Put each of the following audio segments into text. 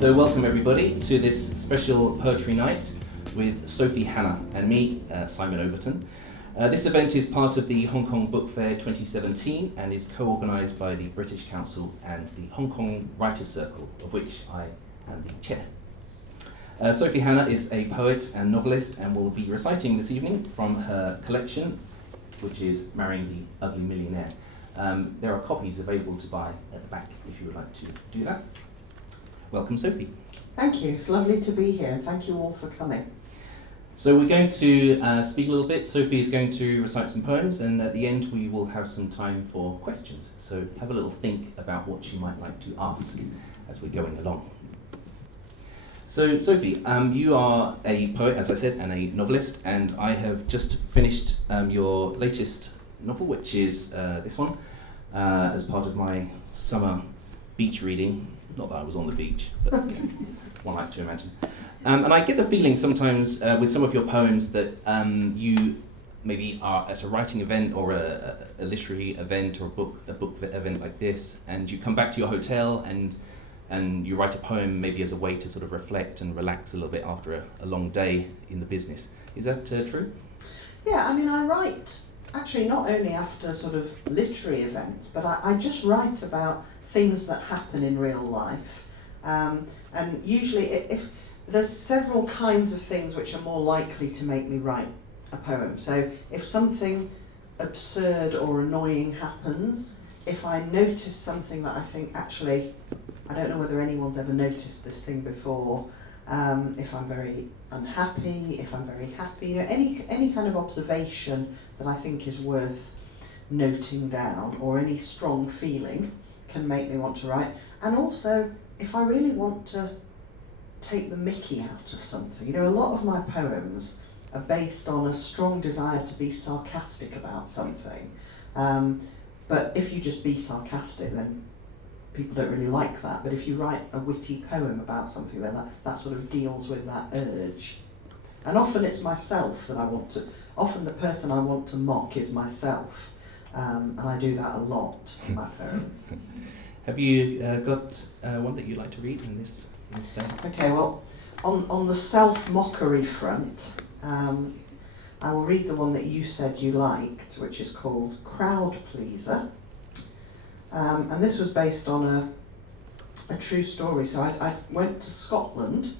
So welcome everybody to this special poetry night with Sophie Hannah and me, Simon Overton. This event is part of the Hong Kong Book Fair 2017 and is co-organised by the British Council and the Hong Kong Writers' Circle, of which I am the chair. Sophie Hannah is a poet and novelist and will be reciting this evening from her collection, which is Marrying the Ugly Millionaire. There are copies available to buy at the back if you would like to do that. Welcome, Sophie. Thank you. It's lovely to be here. Thank you all for coming. So we're going to speak a little bit. Sophie is going to recite some poems, and at the end we will have some time for questions. So have a little think about what you might like to ask as we're going along. So Sophie, you are a poet, as I said, and a novelist, and I have just finished your latest novel, which is this one, as part of my summer beach reading. Not that I was on the beach, but one likes to imagine. And I get the feeling sometimes with some of your poems that you maybe are at a writing event or a literary event or a book event like this, and you come back to your hotel and you write a poem maybe as a way to sort of reflect and relax a little bit after a long day in the business. Is that true? Yeah, I mean, I write actually not only after sort of literary events, but I just write about things that happen in real life. And usually if there's several kinds of things which are more likely to make me write a poem. So if something absurd or annoying happens, if I notice something that I think actually, I don't know whether anyone's ever noticed this thing before, if I'm very unhappy, if I'm very happy, you know, any kind of observation that I think is worth noting down, or any strong feeling can make me want to write. And also, if I really want to take the mickey out of something, you know, a lot of my poems are based on a strong desire to be sarcastic about something. But if you just be sarcastic, then people don't really like that. But if you write a witty poem about something, then that sort of deals with that urge. And often it's myself that often the person I want to mock is myself. And I do that a lot in my poems. Have you got one that you'd like to read in this vein? Okay, well, on the self-mockery front, I will read the one that you said you liked, which is called Crowd Pleaser. And this was based on a true story. So I went to Scotland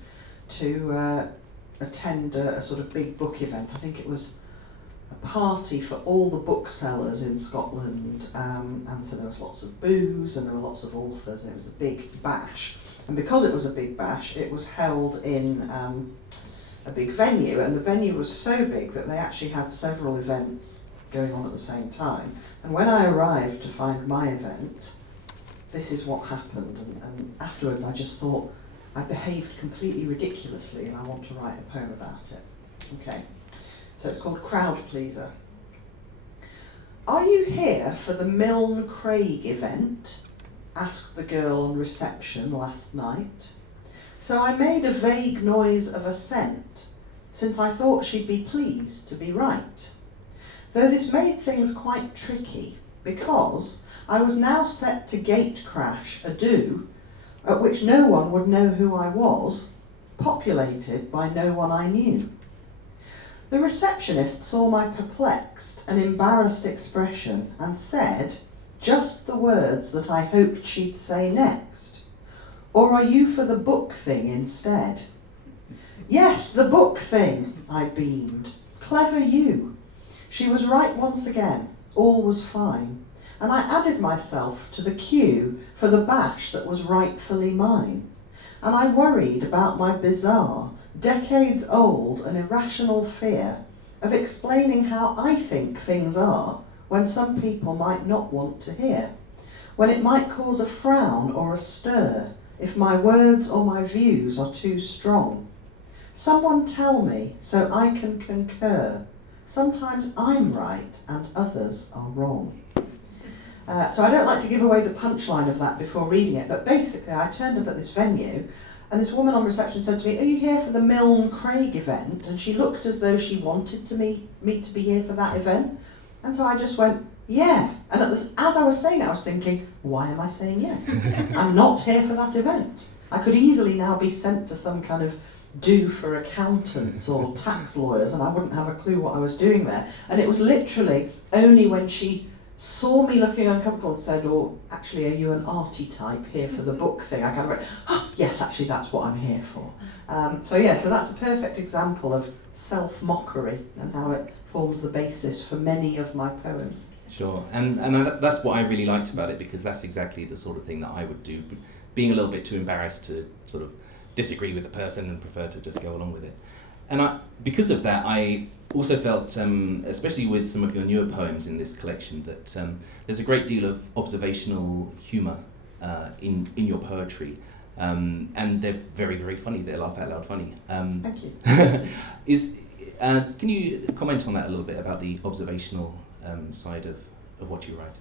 to attend a sort of big book event. I think it was a party for all the booksellers in Scotland, and so there was lots of booze and there were lots of authors, and it was a big bash. And because it was a big bash, it was held in a big venue, and the venue was so big that they actually had several events going on at the same time. And when I arrived to find my event, this is what happened, and afterwards I just thought I behaved completely ridiculously and I want to write a poem about it. Okay. So it's called Crowd Pleaser. Are you here for the Milne Craig event? Asked the girl on reception last night. So I made a vague noise of assent, since I thought she'd be pleased to be right. Though this made things quite tricky, because I was now set to gate crash a do, at which no one would know who I was, populated by no one I knew. The receptionist saw my perplexed and embarrassed expression and said just the words that I hoped she'd say next. Or are you for the book thing instead? Yes, the book thing, I beamed. Clever you. She was right once again. All was fine. And I added myself to the queue for the bash that was rightfully mine. And I worried about my bizarre, decades-old and irrational fear of explaining how I think things are when some people might not want to hear, when it might cause a frown or a stir if my words or my views are too strong. Someone tell me so I can concur. Sometimes I'm right and others are wrong. So I don't like to give away the punchline of that before reading it, but basically I turned up at this venue and this woman on reception said to me, are you here for the Milne Craig event? And she looked as though she wanted me to be here for that event. And so I just went, yeah. And as I was saying it, I was thinking, why am I saying yes? I'm not here for that event. I could easily now be sent to some kind of do for accountants or tax lawyers, and I wouldn't have a clue what I was doing there. And it was literally only when she saw me looking uncomfortable and said, "Oh, actually, are you an arty type here for the book thing?" I kind of went, "Oh, yes, actually, that's what I'm here for." So that's a perfect example of self-mockery and how it forms the basis for many of my poems. Sure, and that's what I really liked about it, because that's exactly the sort of thing that I would do, being a little bit too embarrassed to sort of disagree with the person and prefer to just go along with it. And because of that, I also felt, especially with some of your newer poems in this collection, that there's a great deal of observational humour in your poetry, and they're very, very funny. They're laugh out loud funny. Thank you. Can you comment on that a little bit, about the observational side of what you write?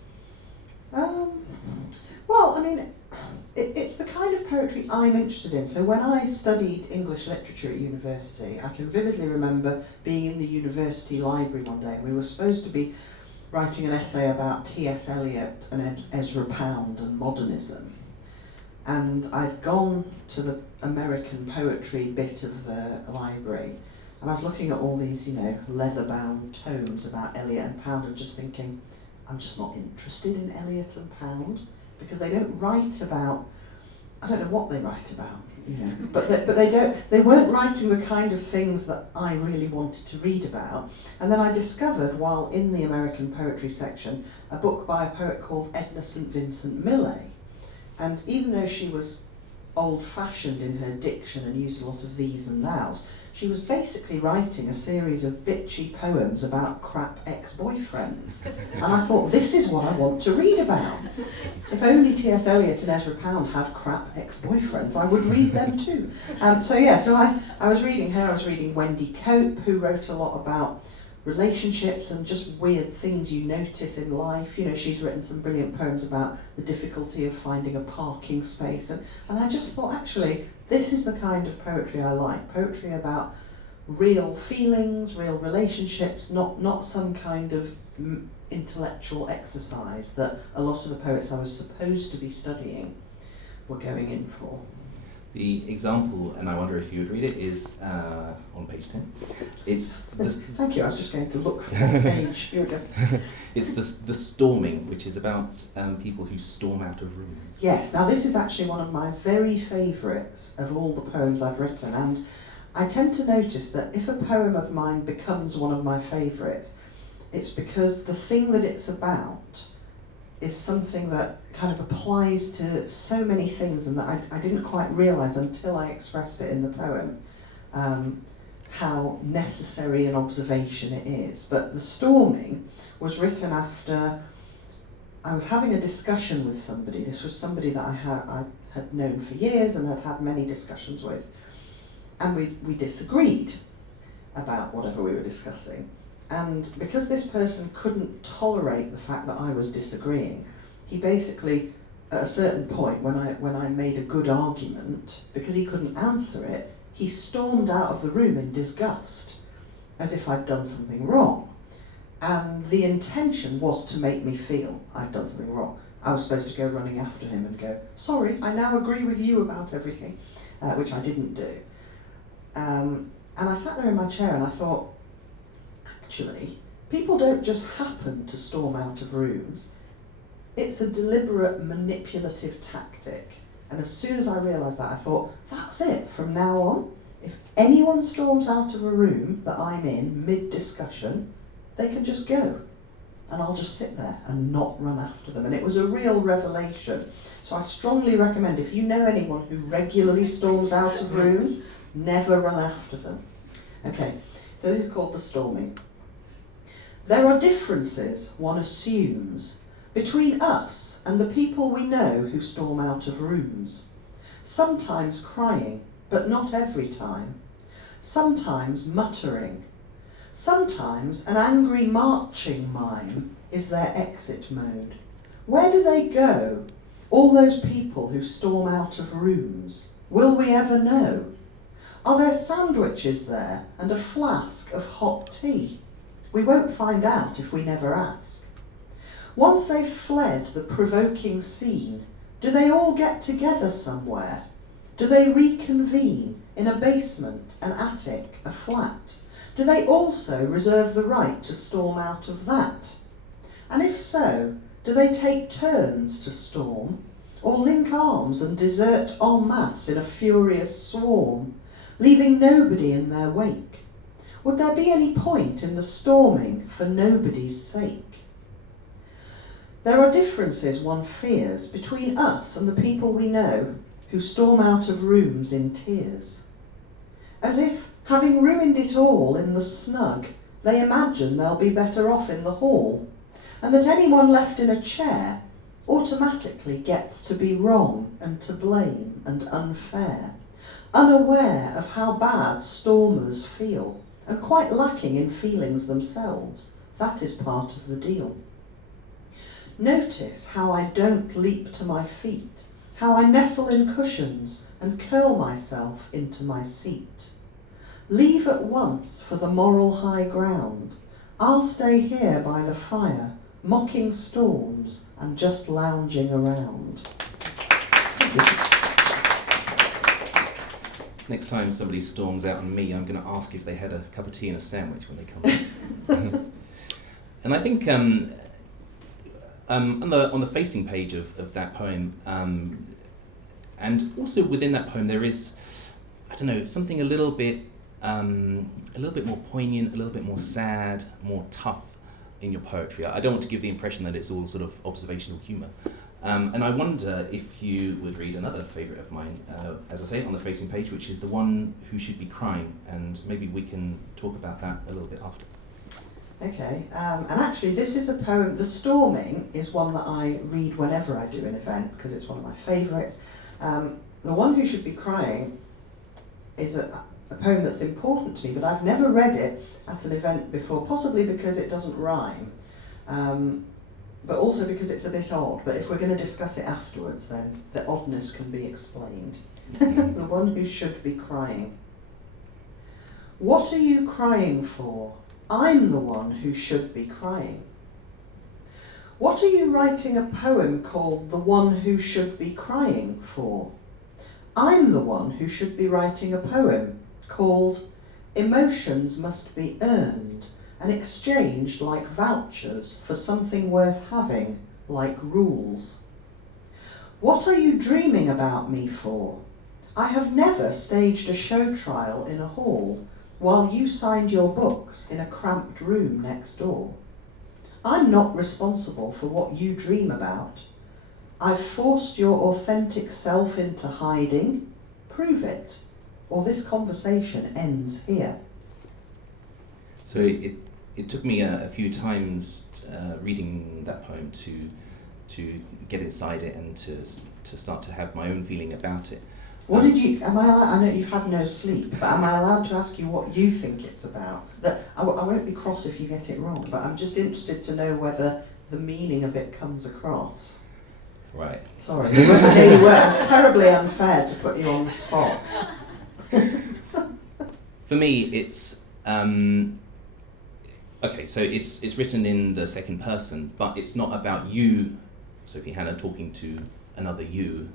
Well, I mean, it's the kind of poetry I'm interested in. So when I studied English literature at university, I can vividly remember being in the university library one day, and we were supposed to be writing an essay about T.S. Eliot and Ezra Pound and modernism. And I'd gone to the American poetry bit of the library, and I was looking at all these, leather-bound tomes about Eliot and Pound, and just thinking, I'm just not interested in Eliot and Pound, because they don't write about, I don't know what they write about, but they weren't writing the kind of things that I really wanted to read about. And then I discovered, while in the American poetry section, a book by a poet called Edna St. Vincent Millay. And even though she was old-fashioned in her diction and used a lot of these and thous, she was basically writing a series of bitchy poems about crap ex-boyfriends. And I thought, this is what I want to read about. If only T.S. Eliot and Ezra Pound had crap ex-boyfriends, I would read them too. So I was reading her. I was reading Wendy Cope, who wrote a lot about relationships and just weird things you notice in life. She's written some brilliant poems about the difficulty of finding a parking space. And I just thought, actually, this is the kind of poetry I like. Poetry about real feelings, real relationships, not some kind of intellectual exercise that a lot of the poets I was supposed to be studying were going in for. The example, and I wonder if you would read it, is on page 10. Thank you, I was just going to look for the page. Here we go. It's the storming, which is about people who storm out of rooms. Yes, now this is actually one of my very favourites of all the poems I've written, and I tend to notice that if a poem of mine becomes one of my favourites, it's because the thing that it's about is something that kind of applies to so many things, and that I didn't quite realise until I expressed it in the poem, how necessary an observation it is. But the storming was written after I was having a discussion with somebody. This was somebody that I had known for years and had had many discussions with, and we disagreed about whatever we were discussing. And because this person couldn't tolerate the fact that I was disagreeing, he basically, at a certain point, when I made a good argument, because he couldn't answer it, he stormed out of the room in disgust, as if I'd done something wrong. And the intention was to make me feel I'd done something wrong. I was supposed to go running after him and go, "Sorry, I now agree with you about everything," which I didn't do. And I sat there in my chair and I thought, actually, people don't just happen to storm out of rooms. It's a deliberate manipulative tactic. And as soon as I realised that, I thought, that's it, from now on. If anyone storms out of a room that I'm in mid-discussion, they can just go. And I'll just sit there and not run after them. And it was a real revelation. So I strongly recommend, if you know anyone who regularly storms out of rooms, never run after them. Okay, so this is called the storming. There are differences, one assumes, between us and the people we know who storm out of rooms. Sometimes crying, but not every time. Sometimes muttering. Sometimes an angry marching mime is their exit mode. Where do they go, all those people who storm out of rooms? Will we ever know? Are there sandwiches there and a flask of hot tea? We won't find out if we never ask. Once they've fled the provoking scene, do they all get together somewhere? Do they reconvene in a basement, an attic, a flat? Do they also reserve the right to storm out of that? And if so, do they take turns to storm, or link arms and desert en masse in a furious swarm, leaving nobody in their wake? Would there be any point in the storming for nobody's sake? There are differences, one fears, between us and the people we know who storm out of rooms in tears. As if, having ruined it all in the snug, they imagine they'll be better off in the hall, and that anyone left in a chair automatically gets to be wrong and to blame and unfair, unaware of how bad stormers feel, and quite lacking in feelings themselves. That is part of the deal. Notice how I don't leap to my feet, how I nestle in cushions and curl myself into my seat. Leave at once for the moral high ground. I'll stay here by the fire, mocking storms and just lounging around. Next time somebody storms out on me, I'm going to ask if they had a cup of tea and a sandwich when they come in. And I think on the facing page of that poem, and also within that poem, there is, I don't know, something a little bit more poignant, a little bit more sad, more tough in your poetry. I don't want to give the impression that it's all sort of observational humour. And I wonder if you would read another favourite of mine, as I say, on the facing page, which is The One Who Should Be Crying, and maybe we can talk about that a little bit after. Okay, and actually this is a poem, The Storming is one that I read whenever I do an event, because it's one of my favourites. The One Who Should Be Crying is a poem that's important to me, but I've never read it at an event before, possibly because it doesn't rhyme, but also because it's a bit odd. But if we're going to discuss it afterwards, then the oddness can be explained. The One Who Should Be Crying. What are you crying for? I'm the one who should be crying. What are you writing a poem called The One Who Should Be Crying for? I'm the one who should be writing a poem called Emotions Must Be Earned and Exchanged Like Vouchers for Something Worth Having, like rules. What are you dreaming about me for? I have never staged a show trial in a hall while you signed your books in a cramped room next door. I'm not responsible for what you dream about. I've forced your authentic self into hiding. Prove it, or this conversation ends here. So it took me a few times reading that poem to get inside it and to start to have my own feeling about it. What did you, am I allowed, I know you've had no sleep, but am I allowed to ask you what you think it's about? I won't be cross if you get it wrong, but I'm just interested to know whether the meaning of it comes across. Right. Sorry, I know you were. It's terribly unfair to put you on the spot. For me, it's okay. So it's written in the second person, but it's not about you, Sophie Hannah, talking to another you,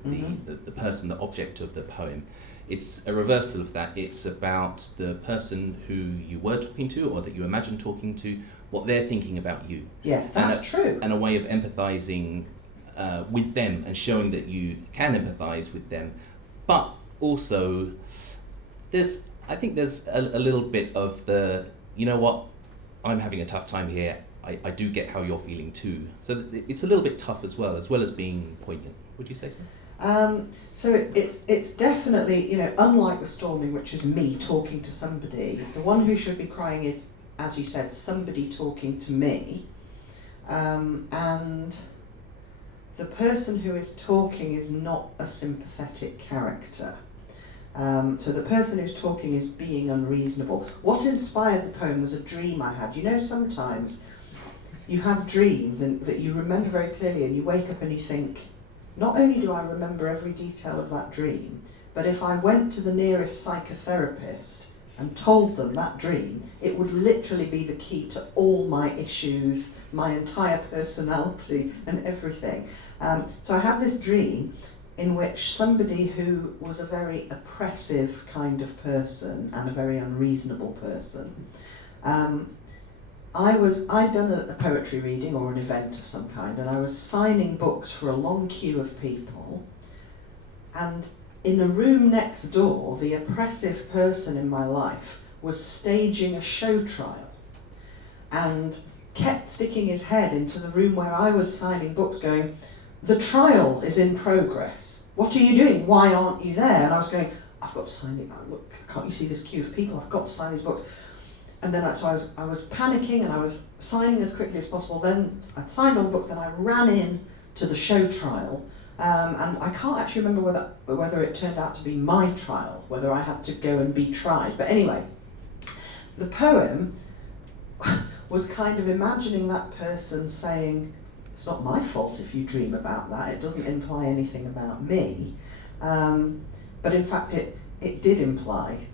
the person, the object of the poem. It's a reversal of that. It's about the person who you were talking to, or that you imagine talking to, what they're thinking about you. Yes, that's true. And a way of empathising with them and showing that you can empathise with them. But also, I think there's a little bit of the, you know what, I'm having a tough time here. I do get how you're feeling too. So it's a little bit tough as well as being poignant. Would you say so? So it's definitely, unlike The Storming, which is me talking to somebody, The One Who Should Be Crying is, as you said, somebody talking to me. And the person who is talking is not a sympathetic character. So the person who's talking is being unreasonable. What inspired the poem was a dream I had. Sometimes you have dreams and that you remember very clearly, and you wake up and you think, not only do I remember every detail of that dream, but if I went to the nearest psychotherapist and told them that dream, it would literally be the key to all my issues, my entire personality and everything. So I had this dream, in which somebody who was a very oppressive kind of person and a very unreasonable person, I'd done a poetry reading or an event of some kind, and I was signing books for a long queue of people, and in a room next door, the oppressive person in my life was staging a show trial and kept sticking his head into the room where I was signing books going, "The trial is in progress. What are you doing? Why aren't you there?" And I was going, "I've got to sign it. Look, can't you see this queue of people? I've got to sign these books." And then I was panicking and I was signing as quickly as possible. Then I'd signed all the books, then I ran in to the show trial. And I can't actually remember whether it turned out to be my trial, whether I had to go and be tried. But anyway, the poem was kind of imagining that person saying, "It's not my fault if you dream about that, it doesn't imply anything about me." But in fact it did imply,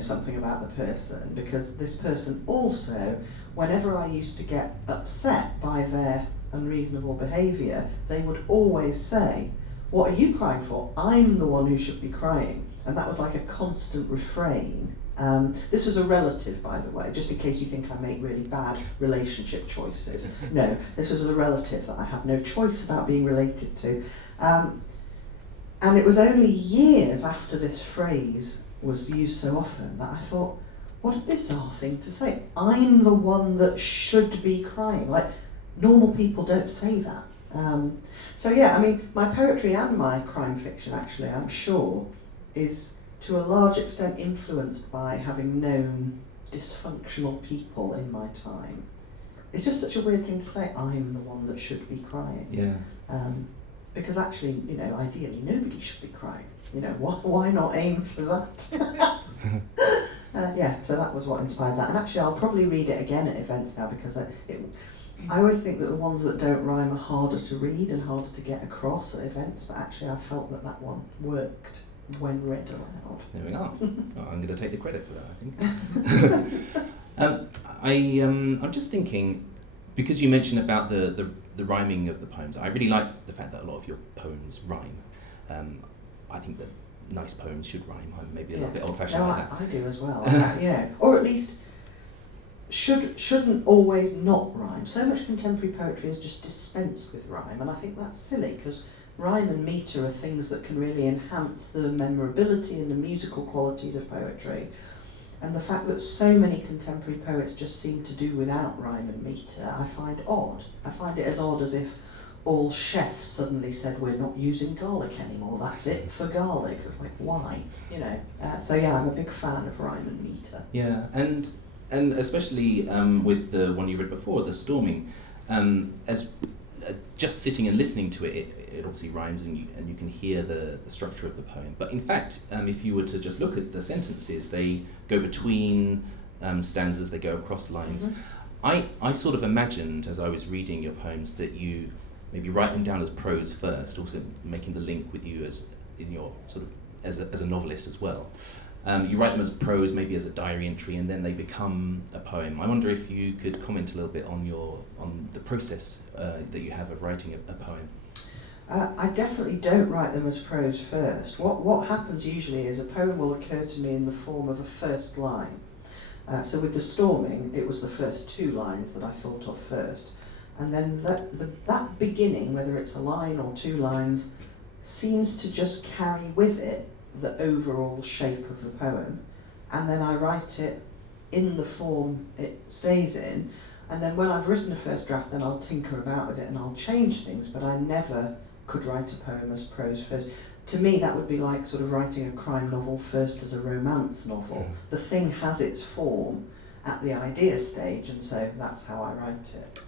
something about the person, because this person also, whenever I used to get upset by their unreasonable behaviour, they would always say, "What are you crying for? I'm the one who should be crying." And that was like a constant refrain. This was a relative, by the way, just in case you think I make really bad relationship choices. No, this was a relative that I had no choice about being related to. And it was only years after this phrase was used so often that I thought, what a bizarre thing to say. I'm the one that should be crying. Like, normal people don't say that. So yeah, I mean, my poetry and my crime fiction, actually, I'm sure, is to a large extent influenced by having known dysfunctional people in my time. It's just such a weird thing to say, I'm the one that should be crying. Yeah. Because actually, ideally, nobody should be crying. Why not aim for that? Yeah, so that was what inspired that. And actually, I'll probably read it again at events now, because I always think that the ones that don't rhyme are harder to read and harder to get across at events, but actually I felt that one worked when read aloud. There we are. Well, I'm going to take the credit for that, I think. I'm just thinking, because you mentioned about the rhyming of the poems, I really like the fact that a lot of your poems rhyme. I think that nice poems should rhyme. I'm maybe a little bit old-fashioned like that. I do as well. Or at least shouldn't always not rhyme. So much contemporary poetry is just dispensed with rhyme, and I think that's silly, because rhyme and metre are things that can really enhance the memorability and the musical qualities of poetry. And the fact that so many contemporary poets just seem to do without rhyme and metre, I find odd. I find it as odd as if all chefs suddenly said, "We're not using garlic anymore, that's it for garlic." It's like, why? So yeah, I'm a big fan of rhyme and metre. Yeah, and especially with the one you read before, the storming, as just sitting and listening to it obviously rhymes, and you can hear the structure of the poem. But in fact, if you were to just look at the sentences, they go between stanzas, they go across lines. Mm-hmm. I sort of imagined, as I was reading your poems, that you maybe write them down as prose first, also making the link with you as in your sort of as a novelist as well. You write them as prose, maybe as a diary entry, and then they become a poem. I wonder if you could comment a little bit on the process that you have of writing a poem. I definitely don't write them as prose first. What happens usually is a poem will occur to me in the form of a first line. So with the storming, it was the first two lines that I thought of first. And then that beginning, whether it's a line or two lines, seems to just carry with it the overall shape of the poem. And then I write it in the form it stays in. And then when I've written a first draft, then I'll tinker about with it and I'll change things, but I never could write a poem as prose first. To me, that would be like sort of writing a crime novel first as a romance novel. The thing has its form at the idea stage, and so that's how I write it.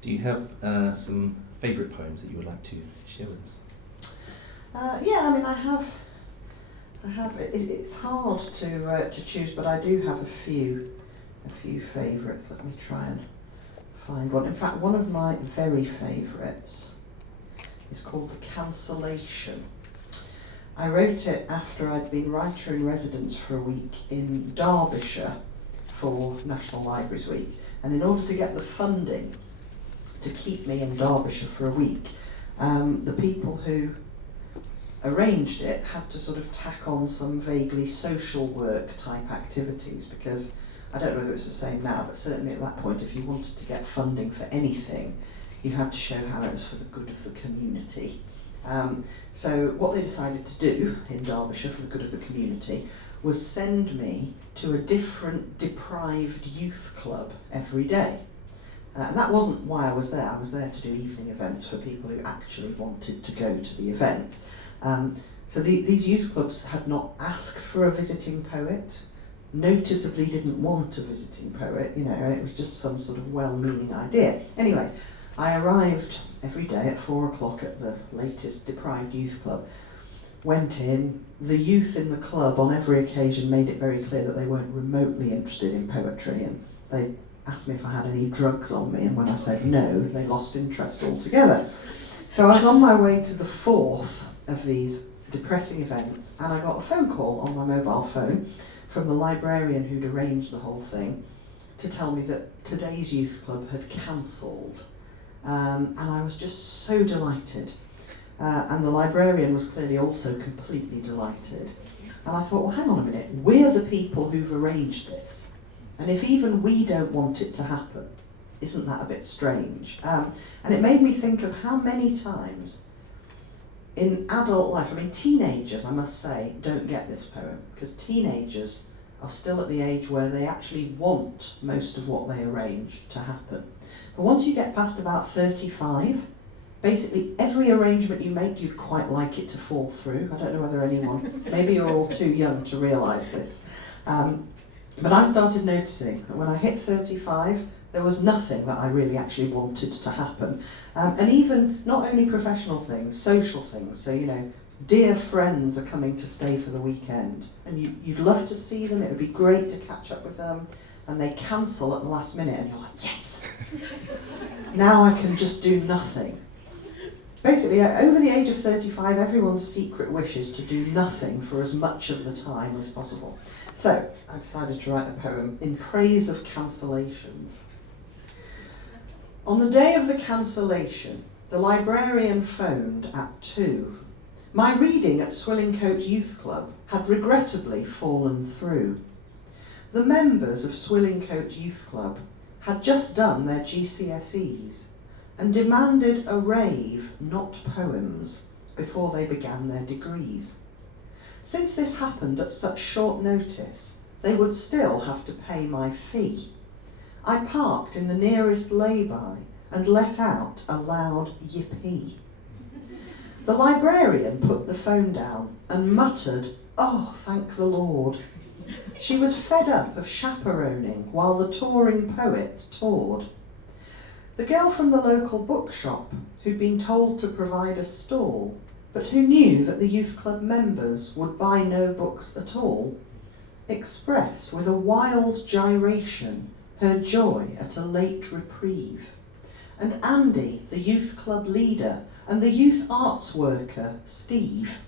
Do you have some favourite poems that you would like to share with us? Yeah, I mean, I have. It's hard to choose, but I do have a few favourites. Let me try and find one. In fact, one of my very favourites is called The Cancellation. I wrote it after I'd been writer in residence for a week in Derbyshire for National Libraries Week, and in order to get the funding to keep me in Derbyshire for a week, the people who arranged it had to sort of tack on some vaguely social work type activities, because I don't know whether it's the same now, but certainly at that point, if you wanted to get funding for anything, you had to show how it was for the good of the community. So what they decided to do in Derbyshire for the good of the community was send me to a different deprived youth club every day. And that wasn't why I was there. I was there to do evening events for people who actually wanted to go to the event. So these youth clubs had not asked for a visiting poet, noticeably didn't want a visiting poet, you know, and it was just some sort of well-meaning idea. Anyway, I arrived every day at 4 o'clock at the latest deprived youth club, went in. The youth in the club on every occasion made it very clear that they weren't remotely interested in poetry, and they asked me if I had any drugs on me, and when I said no, they lost interest altogether. So I was on my way to the fourth of these depressing events, and I got a phone call on my mobile phone from the librarian who'd arranged the whole thing to tell me that today's youth club had cancelled. And I was just so delighted. And the librarian was clearly also completely delighted. And I thought, well, hang on a minute, we're the people who've arranged this. And if even we don't want it to happen, isn't that a bit strange? And it made me think of how many times in adult life, I mean, teenagers, I must say, don't get this poem, because teenagers are still at the age where they actually want most of what they arrange to happen. But once you get past about 35, basically every arrangement you make, you'd quite like it to fall through. I don't know whether anyone, maybe you're all too young to realise this. But I started noticing that when I hit 35, there was nothing that I really actually wanted to happen. And even not only professional things, social things. So, you know, dear friends are coming to stay for the weekend, and you'd love to see them, it would be great to catch up with them, and they cancel at the last minute, and you're like, yes! Now I can just do nothing. Basically, over the age of 35, everyone's secret wish is to do nothing for as much of the time as possible. So, I decided to write a poem in praise of cancellations. On the day of the cancellation, the librarian phoned at 2. My reading at Swillingcote Youth Club had regrettably fallen through. The members of Swillingcote Youth Club had just done their GCSEs and demanded a rave, not poems, before they began their degrees. Since this happened at such short notice, they would still have to pay my fee. I parked in the nearest lay-by and let out a loud yippee. The librarian put the phone down and muttered, "Oh, thank the Lord." She was fed up of chaperoning while the touring poet toured. The girl from the local bookshop, who'd been told to provide a stall, but who knew that the youth club members would buy no books at all, expressed with a wild gyration her joy at a late reprieve. And Andy, the youth club leader, and the youth arts worker, Steve,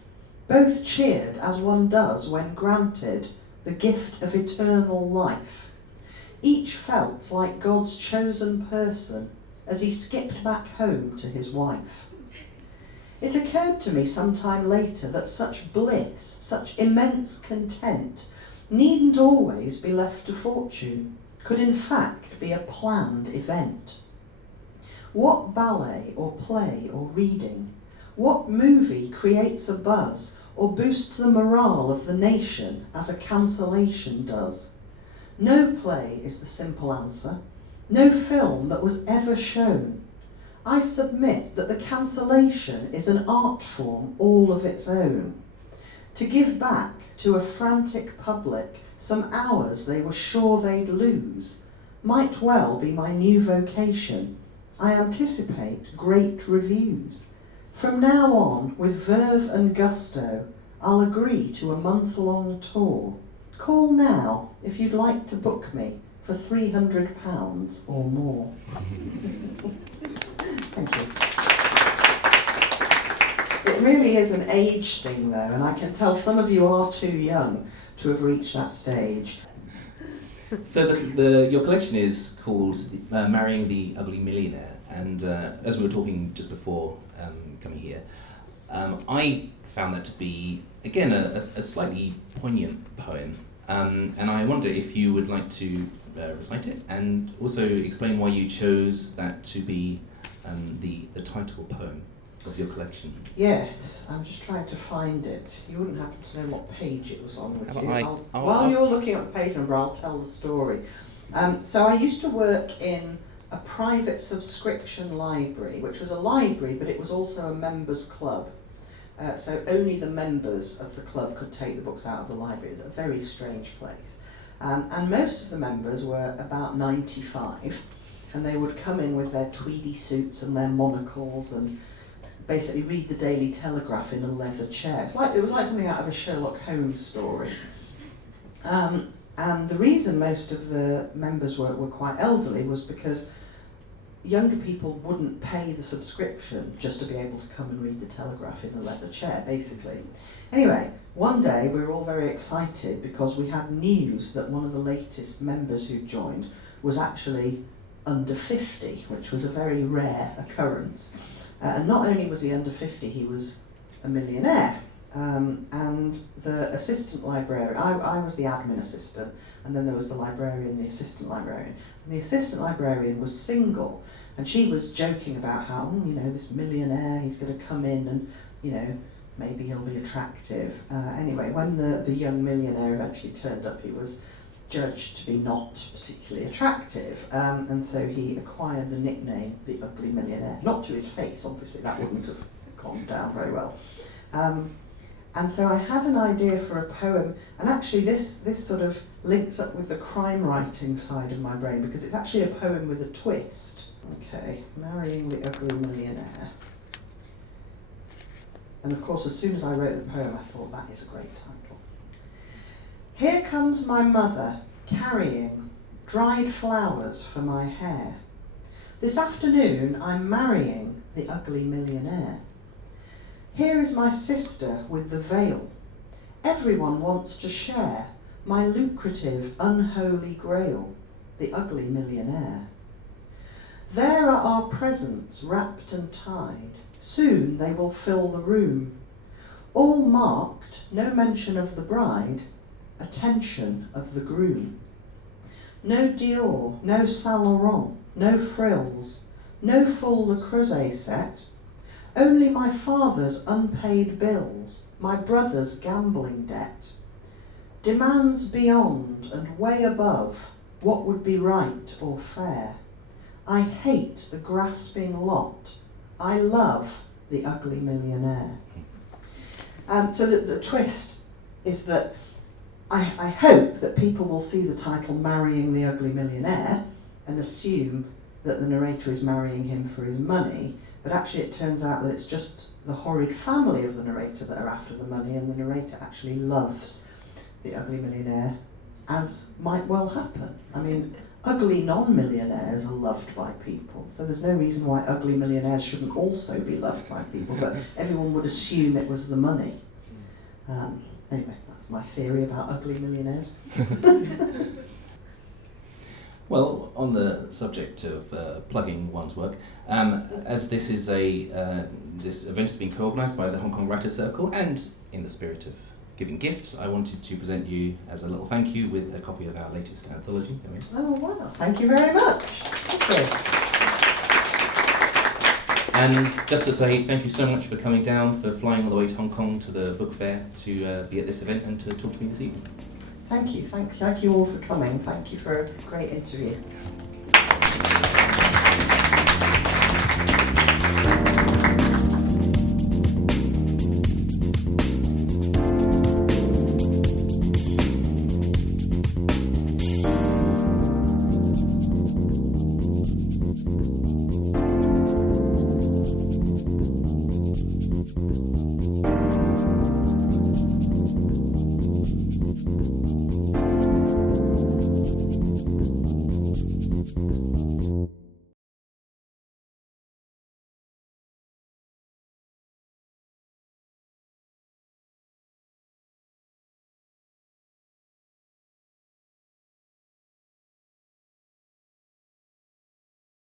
both cheered as one does when granted the gift of eternal life. Each felt like God's chosen person as he skipped back home to his wife. It occurred to me some time later that such bliss, such immense content, needn't always be left to fortune, could in fact be a planned event. What ballet or play or reading, what movie creates a buzz or boosts the morale of the nation as a cancellation does? No play is the simple answer, no film that was ever shown. I submit that the cancellation is an art form all of its own. To give back to a frantic public some hours they were sure they'd lose might well be my new vocation. I anticipate great reviews. From now on, with verve and gusto, I'll agree to a month-long tour. Call now if you'd like to book me for £300 or more. Thank you. It really is an age thing though, and I can tell some of you are too young to have reached that stage. So your collection is called Marrying the Ugly Millionaire, and as we were talking just before coming here, I found that to be, again, a slightly poignant poem. And I wonder if you would like to recite it and also explain why you chose that to be the title poem of your collection. Yes, I'm just trying to find it. You wouldn't happen to know what page it was on, would you? I'll You're looking at the page number, I'll tell the story. So I used to work in a private subscription library, which was a library, but it was also a members' club. So only the members of the club could take the books out of the library. It was a very strange place. And most of the members were about 95, and they would come in with their tweedy suits and their monocles and basically read the Daily Telegraph in a leather chair. It was like something out of a Sherlock Holmes story. And the reason most of the members were quite elderly was because younger people wouldn't pay the subscription just to be able to come and read the Telegraph in a leather chair, basically. Anyway, one day we were all very excited because we had news that one of the latest members who joined was actually under 50, which was a very rare occurrence. And not only was he under 50, he was a millionaire. And the assistant librarian, I was the admin assistant, and then there was the librarian, the assistant librarian. And the assistant librarian was single, and she was joking about how, this millionaire, he's going to come in and, maybe he'll be attractive. Anyway, when the young millionaire eventually turned up, he was judged to be not particularly attractive, and so he acquired the nickname, the Ugly Millionaire. Not to his face, obviously, that wouldn't have gone down very well. And so I had an idea for a poem, and actually this sort of links up with the crime writing side of my brain, because it's actually a poem with a twist. Okay, Marrying the Ugly Millionaire. And of course, as soon as I wrote the poem, I thought, that is a great title. Here comes my mother, carrying dried flowers for my hair. This afternoon I'm marrying the ugly millionaire. Here is my sister with the veil. Everyone wants to share my lucrative, unholy grail, the ugly millionaire. There are our presents wrapped and tied. Soon they will fill the room. All marked, no mention of the bride, attention of the groom. No Dior, no Saint Laurent, no frills, no full Le Creuset set, only my father's unpaid bills, my brother's gambling debt. Demands beyond and way above what would be right or fair. I hate the grasping lot. I love the ugly millionaire. So the twist is that I hope that people will see the title Marrying the Ugly Millionaire and assume that the narrator is marrying him for his money, but actually it turns out that it's just the horrid family of the narrator that are after the money, and the narrator actually loves the ugly millionaire, as might well happen. I mean, ugly non-millionaires are loved by people, so there's no reason why ugly millionaires shouldn't also be loved by people, but everyone would assume it was the money. Anyway, that's my theory about ugly millionaires. Well, on the subject of plugging one's work, as this is this event has been co-organised by the Hong Kong Writers Circle, and in the spirit of giving gifts, I wanted to present you as a little thank you with a copy of our latest anthology. Oh wow, thank you very much. Thank you. And just to say thank you so much for coming down, for flying all the way to Hong Kong to the book fair to be at this event and to talk to me this evening. Thank you all for coming. Thank you for a great interview.